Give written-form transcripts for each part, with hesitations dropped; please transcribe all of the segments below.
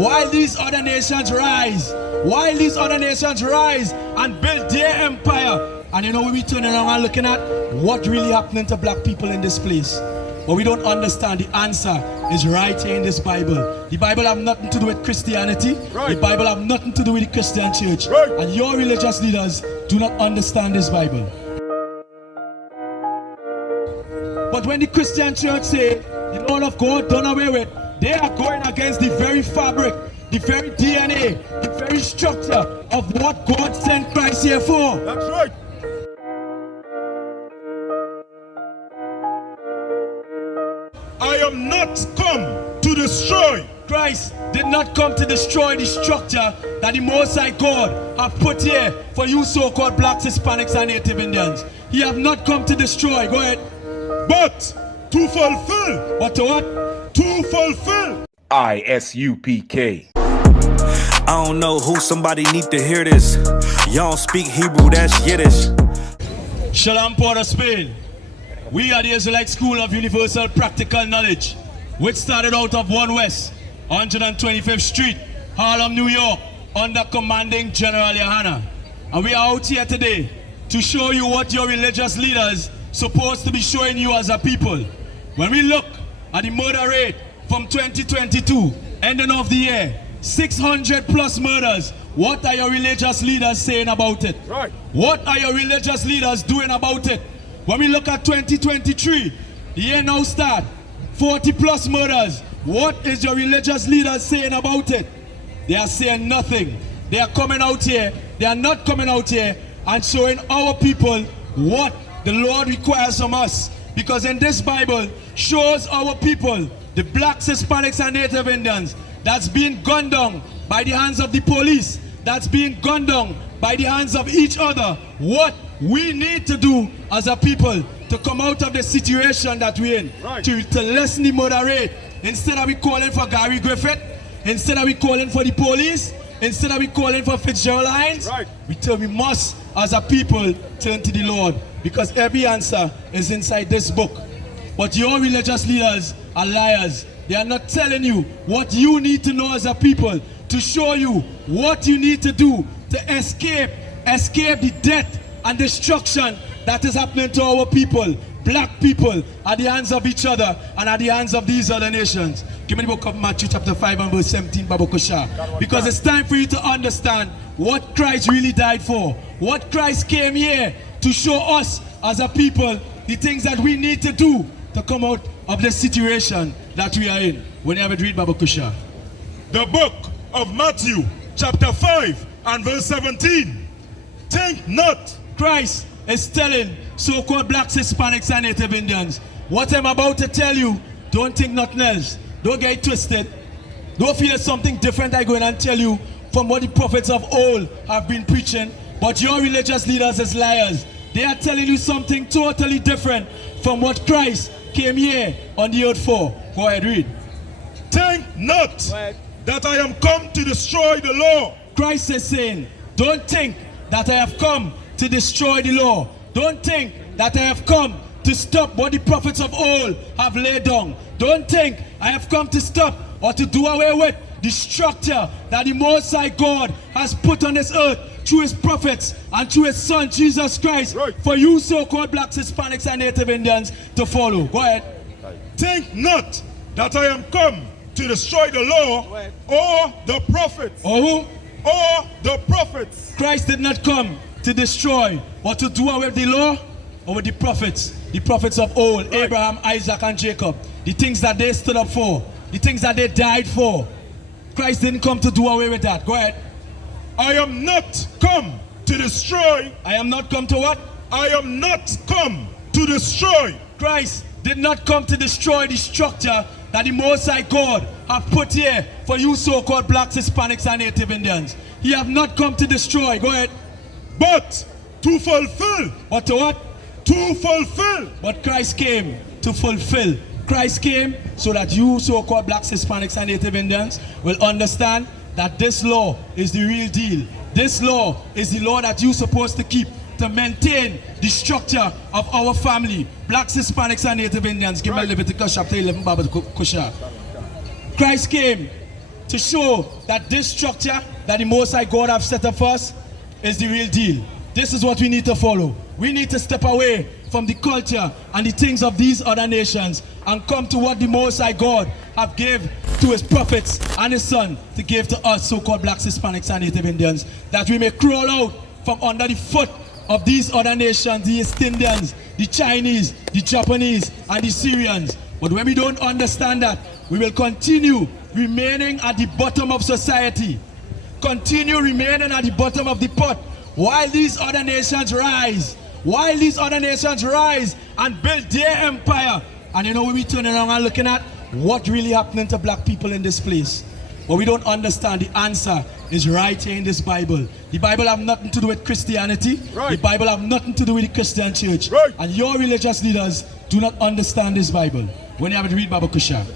while these other nations rise, and build their empire. And you know, we turn around and looking at what really happening to black people in this place. But we don't understand. The answer is right here in this Bible. The Bible have nothing to do with Christianity. Right. The Bible have nothing to do with the Christian church. Right. And your religious leaders do not understand this Bible. But when the Christian church say the Lord of God done away with, they are going against the very fabric, the very DNA, the very structure of what God sent Christ here for. That's right. I am not come to destroy. Christ did not come to destroy the structure that the Most High God have put here for you so-called blacks, Hispanics, and Native Indians. He have not come to destroy. Go ahead. But to fulfill. What to what? To fulfill. I.S.U.P.K. I don't know who, somebody need to hear this. Y'all speak Hebrew, that's Yiddish. Shalom, Port of Spain. We are the Israelite School of Universal Practical Knowledge, which started out of 1 West, 125th Street, Harlem, New York, under commanding General YAHANNA. And we are out here today to show you what your religious leaders supposed to be showing you as a people. When we look at the murder rate from 2022, ending of the year, 600 plus murders, what are your religious leaders saying about it? Right. What are your religious leaders doing about it? When we look at 2023, the year now start, 40 plus murders. What is your religious leaders saying about it? They are saying nothing. They are coming out here. They are not coming out here and showing our people what the Lord requires from us. Because in this Bible shows our people, the blacks, Hispanics, and Native Indians, that's being gunned down by the hands of the police, that's being gunned down by the hands of each other. What we need to do as a people to come out of the situation that we're in, right, to lessen the murder rate. Instead of we calling for Gary Griffith, instead of we calling for the police, instead of we calling for Fitzgerald Hines, right, we must as a people turn to the Lord, because every answer is inside this book. But your religious leaders are liars. They are not telling you what you need to know as a people, to show you what you need to do to escape the death and destruction that is happening to our people, black people, at the hands of each other and at the hands of these other nations. Give me the book of Matthew chapter 5 and verse 17, Babakosha. Because it's time for you to understand what Christ really died for. What Christ came here to show us as a people, the things that we need to do to come out of the situation that we are in. Whenever you read Babakosha. The book of Matthew chapter 5 and verse 17. Think not. Christ is telling so-called blacks, Hispanics, and Native Indians, what I'm about to tell you, don't think nothing else. Don't get it twisted. Don't feel it's something different I'm going to tell you from what the prophets of old have been preaching. But your religious leaders is liars. They are telling you something totally different from what Christ came here on the earth for. Go ahead, read. Think not that I am come to destroy the law. Christ is saying, don't think that I have come to destroy the law. Don't think that I have come to stop what the prophets of old have laid down. Don't think I have come to stop or to do away with the structure that the Most High God has put on this earth through his prophets and through his son Jesus Christ, right, for you so-called blacks, Hispanics, and Native Indians to follow. Go ahead. Think not that I am come to destroy the law or the prophets. Or who? Or the prophets. Christ did not come to destroy or to do away with the law or with the prophets of old, right, Abraham, Isaac, and Jacob. The things that they stood up for, the things that they died for. Christ didn't come to do away with that. Go ahead. I am not come to destroy. I am not come to what? I am not come to destroy. Christ did not come to destroy the structure that the Most High God have put here for you so-called blacks, Hispanics, and Native Indians. He have not come to destroy. Go ahead. But to fulfill. What to what? To fulfill. But Christ came to fulfill. Christ came so that you so-called blacks, Hispanics, and Native Indians will understand that this law is the real deal. This law is the law that you're supposed to keep to maintain the structure of our family, blacks, Hispanics, and Native Indians. Give me Leviticus chapter 11, Bible Kusha. Christ came to show that this structure that the Most High God have set up for us is the real deal. This is what we need to follow. We need to step away from the culture and the things of these other nations and come to what the Most High God have gave to his prophets and his son to give to us so-called blacks, Hispanics and Native Indians, that we may crawl out from under the foot of these other nations, the East Indians, the Chinese, the Japanese and the Syrians. But when we don't understand that, we will continue remaining at the bottom of society, continue remaining at the bottom of the pot, while these other nations rise, and build their empire. And you know, when we turn around and looking at what really happening to black people in this place, but we don't understand, the answer is right here in this Bible. The Bible have nothing to do with Christianity. Right. The Bible have nothing to do with the Christian church. Right. And your religious leaders do not understand this Bible. When you have it, read Baba Kusha.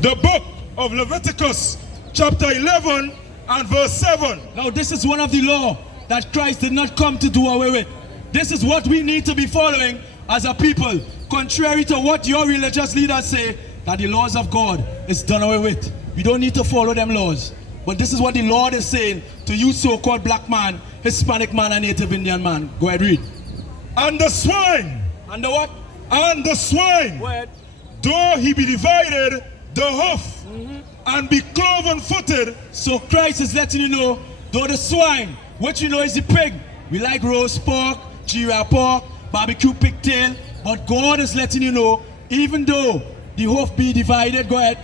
The book of Leviticus, chapter 11 and verse 7. Now this is one of the law that Christ did not come to do away with. This is what we need to be following as a people, contrary to what your religious leaders say, that the laws of God is done away with. We don't need to follow them laws. But this is what the Lord is saying to you so-called black man, Hispanic man and Native Indian man. Go ahead, read. And the swine. And the what? And the swine. Go ahead. Though he be divided, the hoof, and be cloven-footed. So Christ is letting you know, though the swine, which you know is the pig, we like roast pork, giraffe pork, barbecue pigtail, but God is letting you know, even though the hoof be divided, go ahead,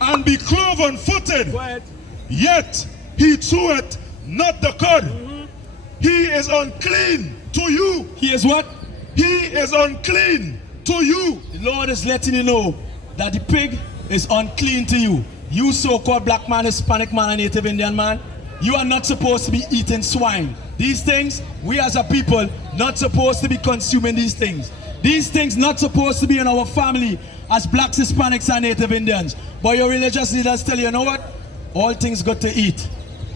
and be cloven-footed, go ahead, yet he cheweth not the cud. He is unclean to you. He is what? He is unclean to you. The Lord is letting you know that the pig is unclean to you. You so-called black man, Hispanic man and Native Indian man, you are not supposed to be eating swine. These things, we as a people, not supposed to be consuming these things. These things not supposed to be in our family as blacks, Hispanics and Native Indians. But your religious leaders tell you, you know what? All things got to eat.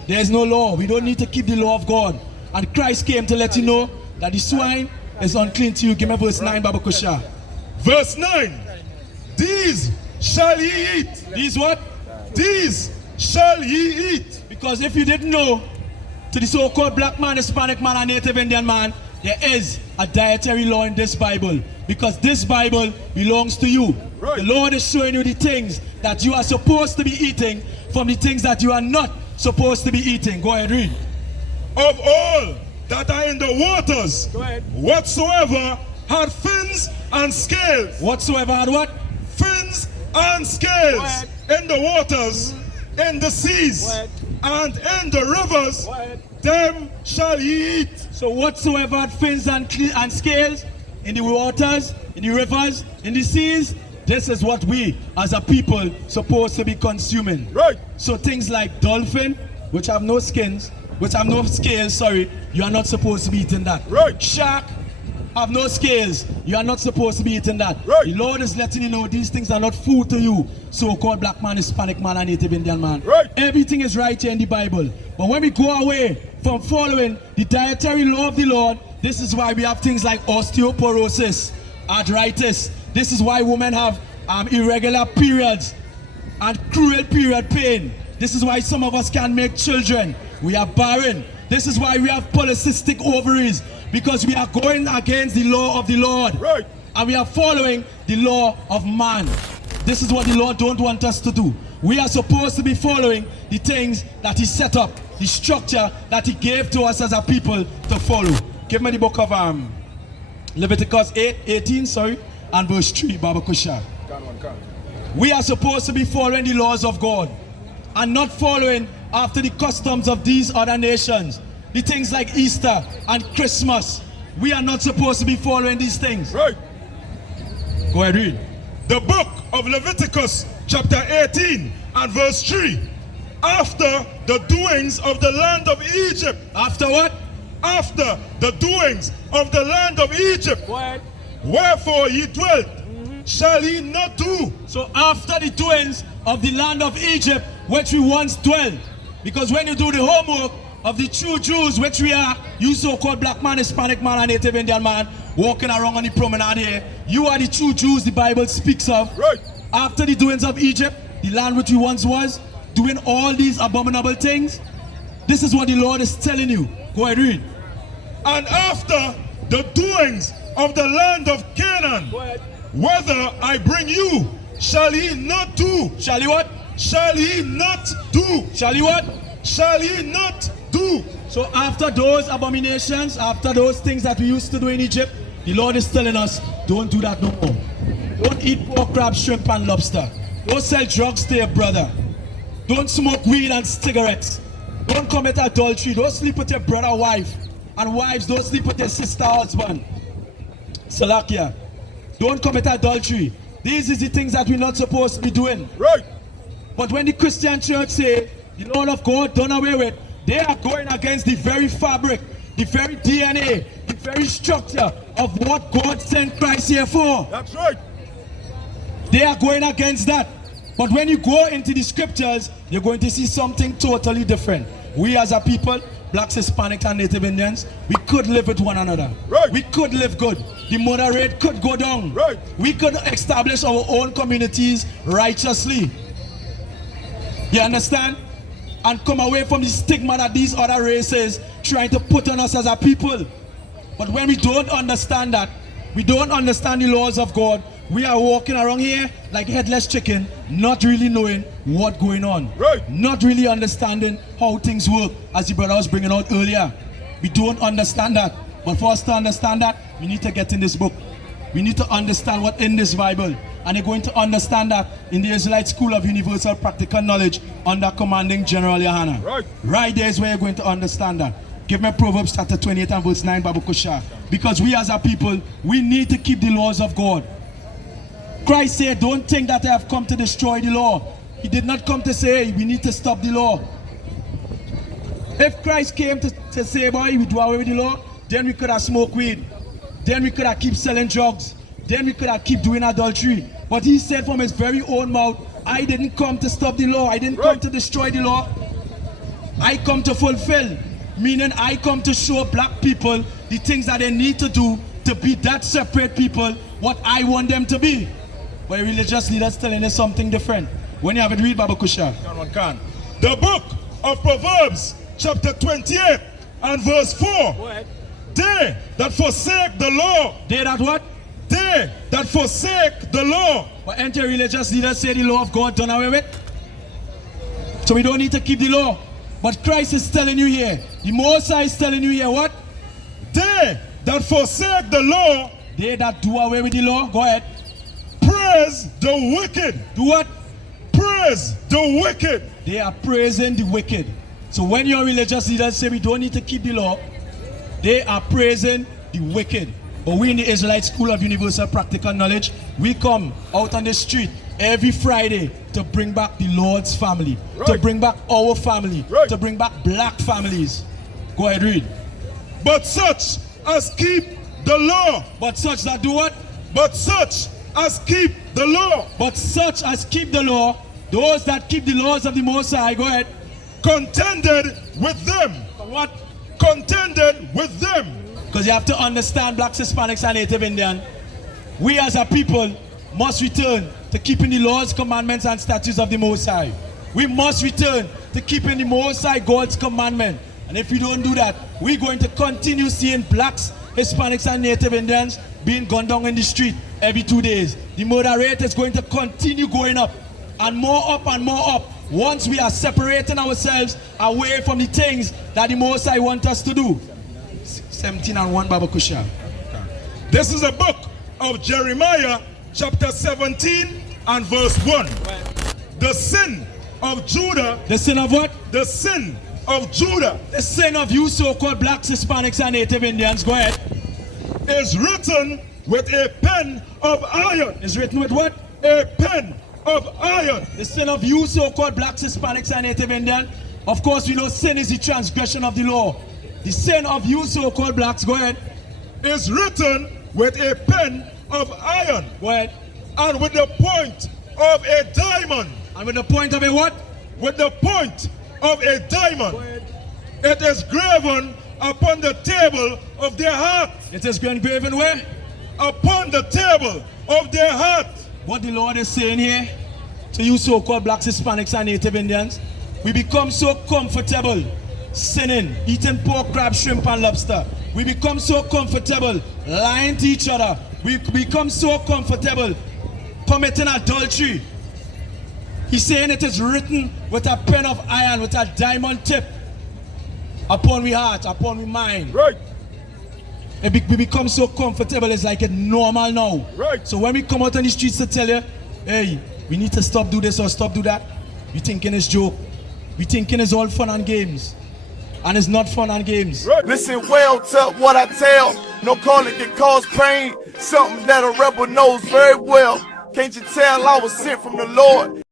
There is no law. We don't need to keep the law of God. And Christ came to let you know that the swine is unclean to you. Give me verse 9, Baba Kusha. Verse 9. These shall ye eat. These what? These shall ye eat. Because if you didn't know, to the so-called black man, Hispanic man and Native Indian man, there is a dietary law in this Bible. Because this Bible belongs to you. Right. The Lord is showing you the things that you are supposed to be eating from the things that you are not supposed to be eating. Go ahead, read. Of all that are in the waters, go ahead, whatsoever had fins and scales. Whatsoever had what? Fins and scales in the waters, in the seas, and in the rivers, them shall ye eat. So whatsoever had fins and scales in the waters, in the rivers, in the seas, this is what we as a people supposed to be consuming. Right. So things like dolphin, which have no skins, which have no scales, sorry, you are not supposed to be eating that. Right. Shark have no scales, you are not supposed to be eating that. Right. The Lord is letting you know these things are not food to you, so-called black man, Hispanic man and Native Indian man. Right. Everything is right here in the Bible. But when we go away from following the dietary law of the Lord, this is why we have things like osteoporosis, arthritis. This is why women have irregular periods and cruel period pain. This is why some of us can't make children. We are barren. This is why we have polycystic ovaries, because we are going against the law of the Lord. Right. And we are following the law of man. This is what the Lord don't want us to do. We are supposed to be following the things that he set up, the structure that he gave to us as a people to follow. Give me the book of Leviticus 18, and verse 3, Baba Kusha. We are supposed to be following the laws of God and not following after the customs of these other nations. The things like Easter and Christmas. We are not supposed to be following these things. Right. Go ahead, read. The book of Leviticus, chapter 18 and verse 3. After the doings of the land of Egypt. After what? After the doings of the land of Egypt. What? Wherefore ye dwelt, shall ye not do. So after the doings of the land of Egypt, which we once dwelt. Because when you do the homework of the true Jews, which we are, you so-called black man, Hispanic man, and Native Indian man, walking around on the promenade here. You are the true Jews the Bible speaks of. Right. After the doings of Egypt, the land which we once was, doing all these abominable things. This is what the Lord is telling you. Go ahead, read. And after the doings of the land of Canaan, whether I bring you, shall he not do? Shall he what? Shall he not do? Shall he what? Shall he not do? So after those abominations, after those things that we used to do in Egypt, the Lord is telling us, don't do that no more. Don't eat pork, crab, shrimp, and lobster. Don't sell drugs to your brother. Don't smoke weed and cigarettes. Don't commit adultery. Don't sleep with your brother or wife. And wives, don't sleep with your sister or husband. Salakia. Don't commit adultery. These is the things that we're not supposed to be doing. Right. But when the Christian church say, the Lord of God done away with, they are going against the very fabric, the very DNA, the very structure of what God sent Christ here for. That's right. They are going against that. But when you go into the scriptures, you're going to see something totally different. We as a people, blacks, Hispanics, and Native Indians, we could live with one another. Right. We could live good. The murder rate could go down. Right. We could establish our own communities righteously. You understand? And come away from the stigma that these other races trying to put on us as a people. But when we don't understand that, we don't understand the laws of God, we are walking around here like headless chicken, not really knowing what's going on. Right. Not really understanding how things work, as the brother was bringing out earlier. We don't understand that. But for us to understand that, we need to get in this book. We need to understand what's in this Bible. And you're going to understand that in the Israelite School of Universal Practical Knowledge under commanding General YAHANNA. Right. Right there is where you're going to understand that. Give me Proverbs chapter 28 and verse 9, Babu Kusha. Because we as a people, we need to keep the laws of God. Christ said, don't think that I have come to destroy the law. He did not come to say, hey, we need to stop the law. If Christ came to say, boy, we do away with the law, then we could have smoked weed. Then we could have keep selling drugs. Then we could have keep doing adultery. But he said from his very own mouth, I didn't come to stop the law. I didn't come to destroy the law. I come to fulfill. Meaning I come to show black people the things that they need to do to be that separate people, what I want them to be. But religious leaders telling us something different. When you have it, read, Baba Kusha. One can. The book of Proverbs, chapter 28 and verse 4. They that forsake the law. They that what? They that forsake the law. But anti-religious leaders say the law of God done away with. So we don't need to keep the law. But Christ is telling you here, the Most High is telling you here what? They that forsake the law. They that do away with the law, go ahead. Praise the wicked. Do what? Praise the wicked. They are praising the wicked. So when your religious leaders say we don't need to keep the law, they are praising the wicked. But we in the Israelite School of Universal Practical Knowledge, we come out on the street every Friday to bring back the Lord's family, right. to bring back our family, right. to bring back black families. Go ahead, read. But such as keep the law. But such that do what? But such as keep the law. But such as keep the law, those that keep the laws of the Most High, go ahead. Contended with them. What? Contended with them. Because you have to understand, blacks, Hispanics, and Native Indian, we as a people must return to keeping the laws, commandments, and statutes of the Most High. We must return to keeping the Most High God's commandment. And if we don't do that, we're going to continue seeing blacks, Hispanics, and Native Indians being gunned down in the street every 2 days. The murder rate is going to continue going up, and more up and more up, once we are separating ourselves away from the things that the Most High wants us to do. 17 and 1, Baba Kusha. This is a book of Jeremiah, chapter 17 and verse 1. The sin of Judah. The sin of what? The sin of Judah. The sin of you so-called blacks, Hispanics, and Native Indians, go ahead. Is written with a pen of iron. Is written with what? A pen of iron. The sin of you so-called blacks, Hispanics, and Native Indian. Of course, we know sin is the transgression of the law. The sin of you so-called blacks, go ahead. Is written with a pen of iron. Go ahead. And with the point of a diamond. And with the point of a what? With the point of a diamond. Go ahead. It is graven upon the table of their heart. It is engraven where? Upon the table of their heart. What the Lord is saying here to you so-called blacks, Hispanics, and Native Indians, we become so comfortable sinning, eating pork, crab, shrimp, and lobster. We become so comfortable lying to each other. We become so comfortable committing adultery. He's saying it is written with a pen of iron, with a diamond tip upon we heart, upon we mind. Right. We become so comfortable, it's like it's normal now. Right. So when we come out on the streets to tell you, hey, we need to stop do this or stop do that, we thinking it's joke. We thinking it's all fun and games. And it's not fun and games. Right. Listen well to what I tell. No calling can cause pain. Something that a rebel knows very well. Can't you tell I was sent from the Lord?